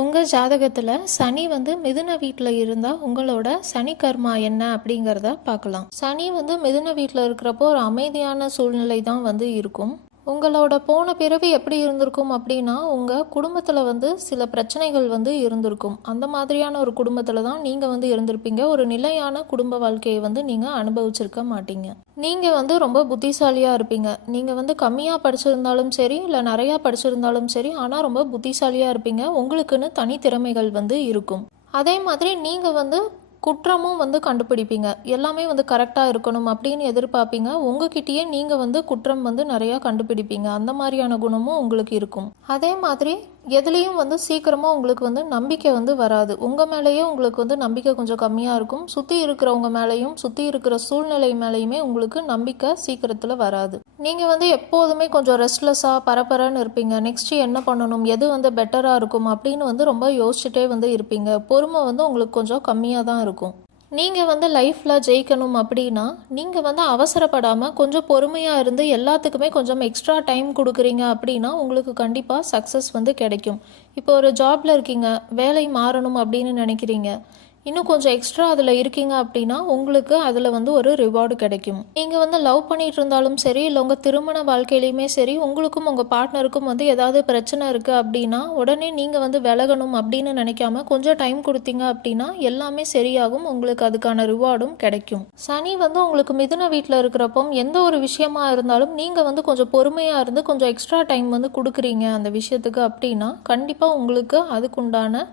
உங்கள் ஜாதகத்தில் சனி மிதுன வீட்டில் இருந்தால் உங்களோட சனி கர்மா என்ன அப்படிங்கிறத பார்க்கலாம். சனி மிதுன வீட்டில் இருக்கிறப்போ ஒரு அமைதியான சூழ்நிலை தான் இருக்கும். உங்களோட போன பிறவி எப்படி இருந்திருக்கும் அப்படின்னா, உங்கள் குடும்பத்தில் சில பிரச்சனைகள் இருந்திருக்கும். அந்த மாதிரியான ஒரு குடும்பத்தில் தான் நீங்கள் இருந்திருப்பீங்க. ஒரு நிலையான குடும்ப வாழ்க்கையை நீங்கள் அனுபவிச்சிருக்க மாட்டீங்க. நீங்கள் ரொம்ப புத்திசாலியாக இருப்பீங்க. நீங்கள் கம்மியாக படிச்சிருந்தாலும் சரி, இல்லை நிறையா படிச்சிருந்தாலும் சரி, ஆனால் ரொம்ப புத்திசாலியாக இருப்பீங்க. உங்களுக்குன்னு தனித்திறமைகள் இருக்கும். அதே மாதிரி நீங்கள் குற்றமும் கண்டுபிடிப்பீங்க. எல்லாமே கரெக்டாக இருக்கணும் அப்படின்னு எதிர்பார்ப்பீங்க. உங்ககிட்டயே நீங்கள் குற்றம் நிறையா கண்டுபிடிப்பீங்க. அந்த மாதிரியான குணமும் உங்களுக்கு இருக்கும். அதே மாதிரி எதுலேயும் சீக்கிரமாக உங்களுக்கு நம்பிக்கை வராது. உங்கள் மேலேயே உங்களுக்கு நம்பிக்கை கொஞ்சம் கம்மியாக இருக்கும். சுற்றி இருக்கிறவங்க மேலேயும் சுற்றி இருக்கிற சூழ்நிலை மேலேயுமே உங்களுக்கு நம்பிக்கை சீக்கிரத்தில் வராது. நீங்கள் எப்போதுமே கொஞ்சம் ரெஸ்ட்லெஸ்ஸாக பரபரன்னு இருப்பீங்க. நெக்ஸ்ட்டு என்ன பண்ணணும், எது பெட்டராக இருக்கும் அப்படின்னு ரொம்ப யோசிச்சுட்டே இருப்பீங்க. பொறுமை உங்களுக்கு கொஞ்சம் கம்மியாக தான் இருக்கும். நீங்கள் லைஃப்பில் ஜெயிக்கணும் அப்படின்னா நீங்கள் அவசரப்படாமல் கொஞ்சம் பொறுமையாக இருந்து எல்லாத்துக்குமே கொஞ்சம் எக்ஸ்ட்ரா டைம் கொடுக்குறீங்க அப்படின்னா உங்களுக்கு கண்டிப்பாக சக்ஸஸ் கிடைக்கும். இப்போ ஒரு ஜாபில் இருக்கீங்க, வேலை மாறணும் அப்படின்னு நினைக்கிறீங்க, இன்னும் கொஞ்சம் எக்ஸ்ட்ரா அதில் இருக்கீங்க அப்படின்னா உங்களுக்கு அதில் ஒரு ரிவார்டு கிடைக்கும். நீங்கள் லவ் பண்ணிகிட்டு இருந்தாலும் சரி, இல்லை உங்கள் திருமண வாழ்க்கையிலையுமே சரி, உங்களுக்கும் உங்கள் பார்ட்னருக்கும் ஏதாவது பிரச்சனை இருக்குது அப்படின்னா உடனே நீங்கள் விலகணும் அப்படின்னு நினைக்காம கொஞ்சம் டைம் கொடுத்தீங்க அப்படின்னா எல்லாமே சரியாகும். உங்களுக்கு அதுக்கான ரிவார்டும் கிடைக்கும். சனி உங்களுக்கு மிதுன வீட்டில் இருக்கிறப்போ எந்த ஒரு விஷயமா இருந்தாலும் நீங்கள் கொஞ்சம் பொறுமையாக இருந்து கொஞ்சம் எக்ஸ்ட்ரா டைம் கொடுக்குறீங்க அந்த விஷயத்துக்கு அப்படின்னா கண்டிப்பாக உங்களுக்கு அதுக்குண்டான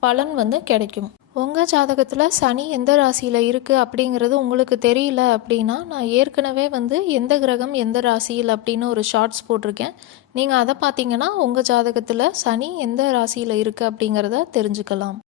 பலன் கிடைக்கும். உங்கள் ஜாதகத்தில் சனி எந்த ராசியில் இருக்குது அப்படிங்கிறது உங்களுக்கு தெரியல அப்படின்னா நான் ஏற்கனவே எந்த கிரகம் எந்த ராசியில் அப்படின்னு ஒரு ஷார்ட்ஸ் போட்டிருக்கேன். நீங்கள் அதை பார்த்தீங்கன்னா உங்கள் ஜாதகத்தில் சனி எந்த ராசியில் இருக்குது அப்படிங்கிறத தெரிஞ்சுக்கலாம்.